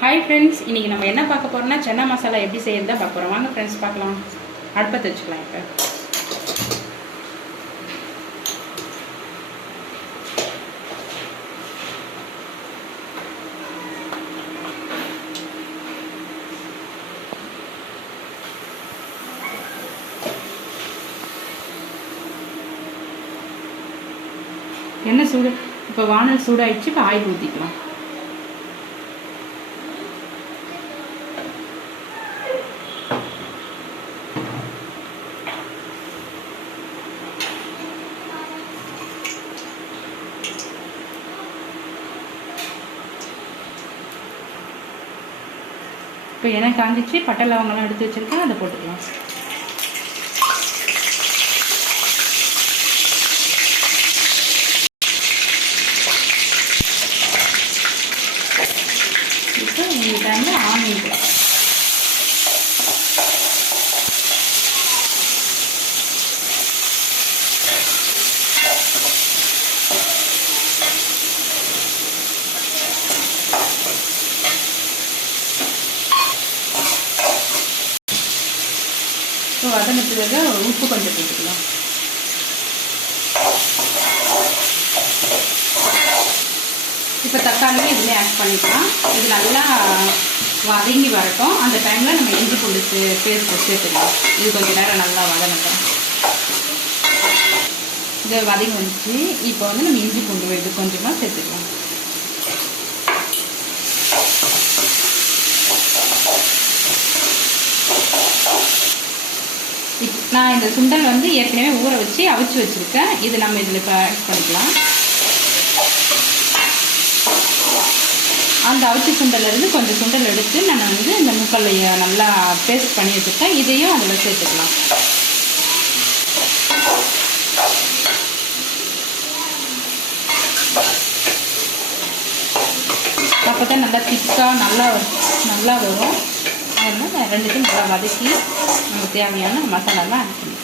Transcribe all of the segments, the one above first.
Hi friends, இன்றைக்கி நம்ம என்ன பார்க்க போகிறோம்னா சன்னா மசாலா எப்படி செய்யறதா பார்க்க போகிறோம். வாங்க ஃப்ரெண்ட்ஸ் பார்க்கலாம். அடுப்பத்தை வச்சுக்கலாம். இப்போ எண்ணெய் சூடு, இப்போ வானல் சூடாயிடுச்சு. இப்போ ஆயில் ஊற்றிக்கலாம். இப்போ எண்ணெய் காஞ்சிச்சு. பட்டை லவங்கெல்லாம் எடுத்து வச்சுருக்கேன், அதை போட்டுக்கலாம். இப்போ இந்த டைமில் ஆனியன் போடலாம். இப்போ வதங்கத்துக்காக உப்பு கொஞ்சம் போட்டுக்கலாம். இப்போ தக்காளியும் இதில் ஆட் பண்ணிக்கலாம். இது நல்லா வதங்கி வரட்டும். அந்த டைமில் நம்ம இஞ்சி பூண்டு பேஸ்ட் சேர்த்துக்கலாம். இது கொஞ்சம் நேரம் நல்லா வதங்கட்டும். இதை வதங்கி வந்துச்சு. இப்போ வந்து நம்ம இஞ்சி பூண்டு இது கொஞ்சமாக சேர்த்துக்கலாம். நான் இந்த சுண்டல் வந்து ஏற்கனவே ஊற வச்சு அவிச்சு வச்சுருக்கேன். இது நம்ம இதில் இப்போ ஆட் பண்ணிக்கலாம். அந்த அவிச்சு சுண்டலேருந்து கொஞ்சம் சுண்டல் எடுத்து நான் வந்து இந்த முக்கல்லையை நல்லா பேஸ்ட் பண்ணி வச்சுருக்கேன். இதையும் அதில் சேர்த்துக்கலாம். அப்போ தான் நல்லா திக்காக நல்லா வரும். அதனால் ரெண்டுத்தையும் நல்லா வதக்கி நமக்கு தேவையான மசாலாலாம் ஆட் பண்ணி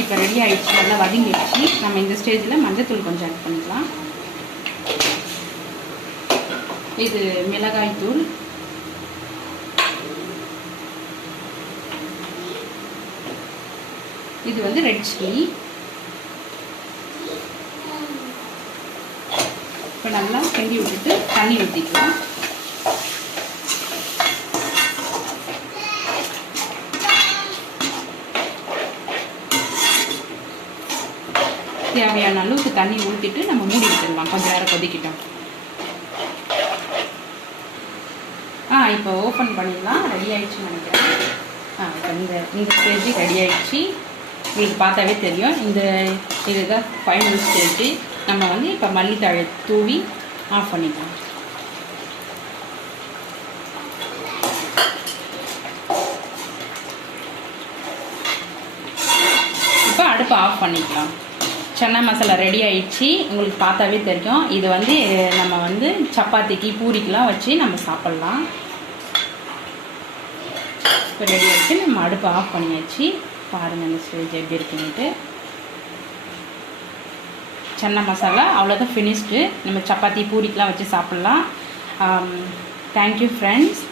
இப்போ ரெடி ஆகிடுச்சு. நல்லா வதங்கிடுச்சு. நம்ம இந்த ஸ்டேஜில் மஞ்சத்தூள் கொஞ்சம் ஆட் பண்ணிக்கலாம். இது மிளகாய் தூள், இது வந்து ரெட் சில்லி. இப்போ நல்லா கிண்டி விட்டுட்டு தண்ணி ஊற்றிக்கலாம். தேவையான அளவுக்கு தண்ணி ஊற்றிட்டு நம்ம மூடி விட்டுடலாம். கொஞ்சம் நேரம் கொதிக்கிட்டோம். இப்போ ஓப்பன் பண்ணிடலாம். ரெடி ஆகிடுச்சுன்னு நினைக்கிறேன். இப்போ இந்த ஸ்டேஜ் ரெடி ஆகிடுச்சு. உங்களுக்கு பார்த்தாவே தெரியும். இதுதான் ஃபைனல் ஸ்டேஜ். நம்ம வந்து இப்போ மல்லித்தழை தூவி ஆஃப் பண்ணிக்கலாம். இப்போ அடுப்பை ஆஃப் பண்ணிக்கலாம். சன்னா மசாலா ரெடி ஆயிடுச்சு. உங்களுக்கு பார்த்தாவே தெரியும். இது வந்து நம்ம வந்து சப்பாத்திக்கு பூரிக்கெலாம் வச்சு நம்ம சாப்பிட்லாம். இப்போ ரெடி ஆகிடுச்சு. நம்ம அடுப்பை ஆஃப் பண்ணியாச்சு. பாருங்கள் இந்த ஸ்டேஜ் எப்படி இருக்குன்ட்டு. சன்னா மசாலா அவ்வளோதான் ஃபினிஷ்டு. நம்ம சப்பாத்தி பூரிக்கெலாம் வச்சு சாப்பிட்லாம். Thank you friends.